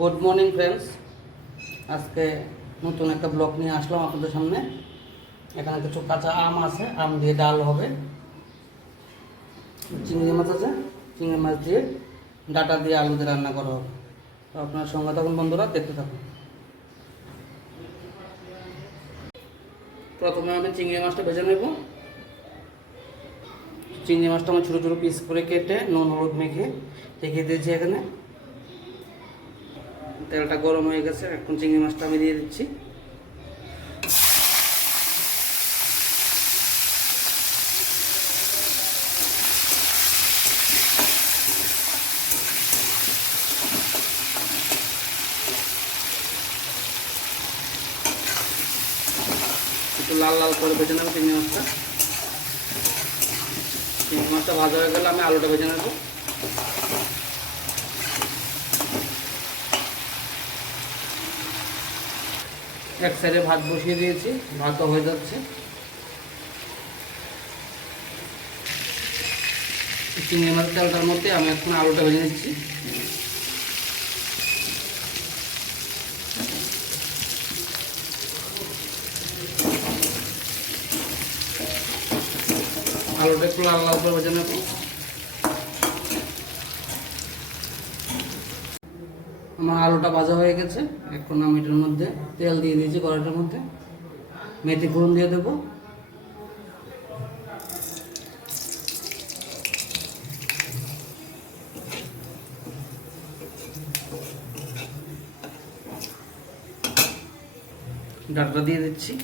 Good morning friends, আজকে নতুন একটা ব্লগ নিয়ে আসলাম আপনাদের সামনে। এখানে কিছু কাঁচা আম আছে, আম দিয়ে ডাল হবে। চিংড়ি মাছ আছে, চিংড়ি মাছ দিয়ে ডাটা দিয়ে আলু দিয়ে রান্না করা হবে। তো আপনার সঙ্গে থাকুন বন্ধুরা, দেখতে থাকুন। প্রথমে আমি চিংড়ি মাছটা ভেজে নেব। চিংড়ি মাছটা আমি ছোটো ছোটো পিস করে কেটে নুন হলুদ মেখে রেখে দিয়েছি। এখানে তেলটা গরম হয়ে গেছে, এখন চিংড়ি মাছটা আমি দিয়ে দিচ্ছি। একটু লাল লাল করে ভেজে নেবো চিংড়ি মাছটা। চিংড়ি মাছটা ভাজা হয়ে গেলে আমি আলুটা ভেজে নেবো। এক সাইডে ভাত বসিয়ে দিয়েছি, ভাতও হয়ে যাচ্ছে। চিংড়ি মাছের তেলটার মধ্যে আমি এখন আলুটা ভেজে নিচ্ছি। আলুটা একটু লাল লাল করে ভেজে নেব। আমার আলুটা ভাজা হয়ে গেছে, এখন আমি এটার মধ্যে তেল দিয়ে দিয়েছি। কড়াইটার মধ্যে মেথি ফোড়ন দিয়ে দেবো। ডাঁটা দিয়ে দিচ্ছি।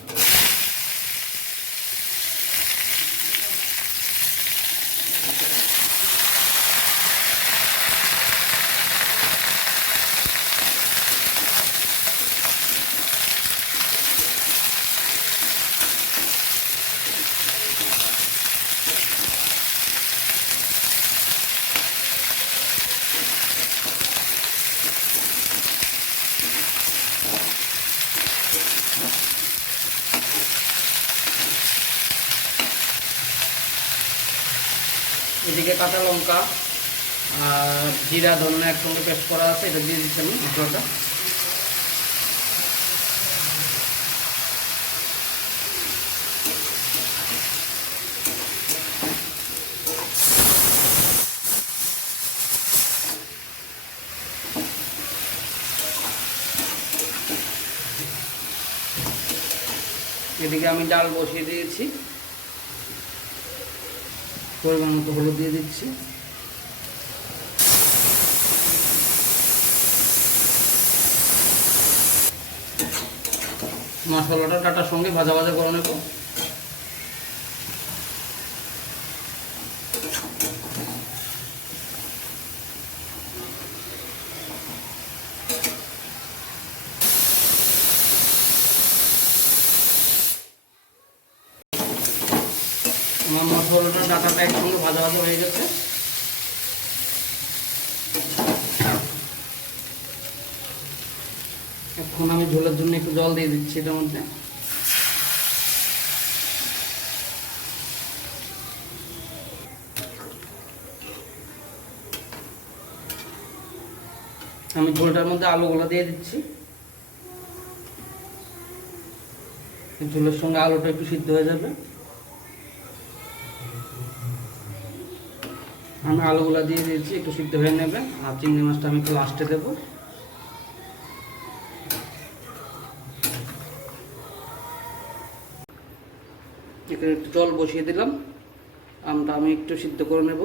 এদিকে কাঁচা লঙ্কা আর জিরা ধনে একসঙ্গে পেস্ট করা আছে, এটা দিয়ে দিচ্ছি আমি মশলাটা। এদিকে আমি ডাল বসিয়ে দিয়েছি, পরিমাণ মতো হলুদ দিয়ে দিচ্ছি। মশলাটা ডাটার সঙ্গে ভাজা ভাজা করে নেব। আমার মশলাটা ডাটাটা একসঙ্গে ভাজা ভাজা হয়ে গেছে। এখন আমি ঝোলের জন্য একটু জল দিয়ে দিচ্ছি এটার মধ্যে। আমি ঝোলটার মধ্যে আলুগুলো দিয়ে দিচ্ছি। ঝোলের সঙ্গে আলুটা একটু সিদ্ধ হয়ে যাবে। আমি আলুগুলো দিয়ে দিয়েছি, একটু সিদ্ধ হয়ে নেবে। আর চিংড়ি মাছটা আমি একটু লাস্টে দেবো। এখানে একটু জল বসিয়ে দিলাম, আমটা আমি একটু সিদ্ধ করে নেব।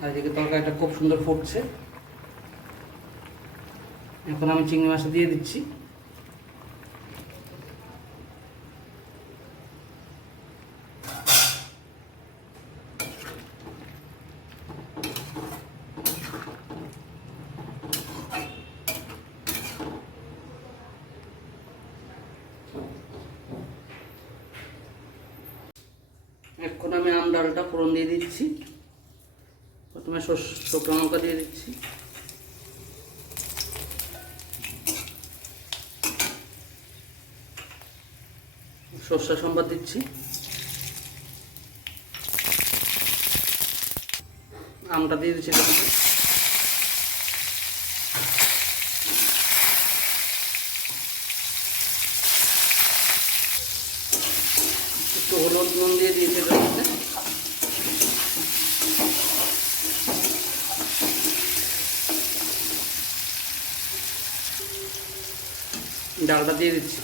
আর এদিকে তরকারিটা খুব সুন্দর ফুটছে। এখন আমি চিংড়ি মাছটা দিয়ে দিচ্ছি। এখন আমি আম ডালটা ফোড়ন দিয়ে দিচ্ছি। প্রথমে শুকনো লঙ্কা দিয়ে দিচ্ছি, সর্ষে সম্বাদ দিচ্ছি, আমটা দিয়ে দিচ্ছি এটার মধ্যে। একটু হলুদ নুন দিয়ে দিয়েছি এটার মধ্যে। ডালটা দিয়ে দিচ্ছি।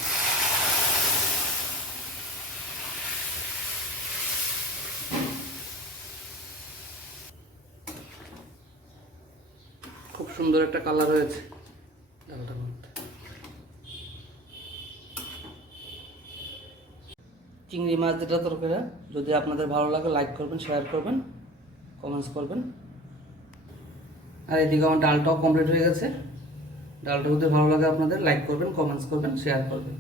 খুব সুন্দর একটা কালার হয়েছে ডালটার মধ্যে। চিংড়ি মাছ যেটা তরকারি, যদি আপনাদের ভালো লাগে লাইক করবেন, শেয়ার করবেন, কমেন্টস করবেন। আর এদিকে আমার ডালটাও কমপ্লিট হয়ে গেছে। ডালটা যদি ভালো লাগে আপনাদের লাইক করবেন, কমেন্টস করবেন, শেয়ার করবেন।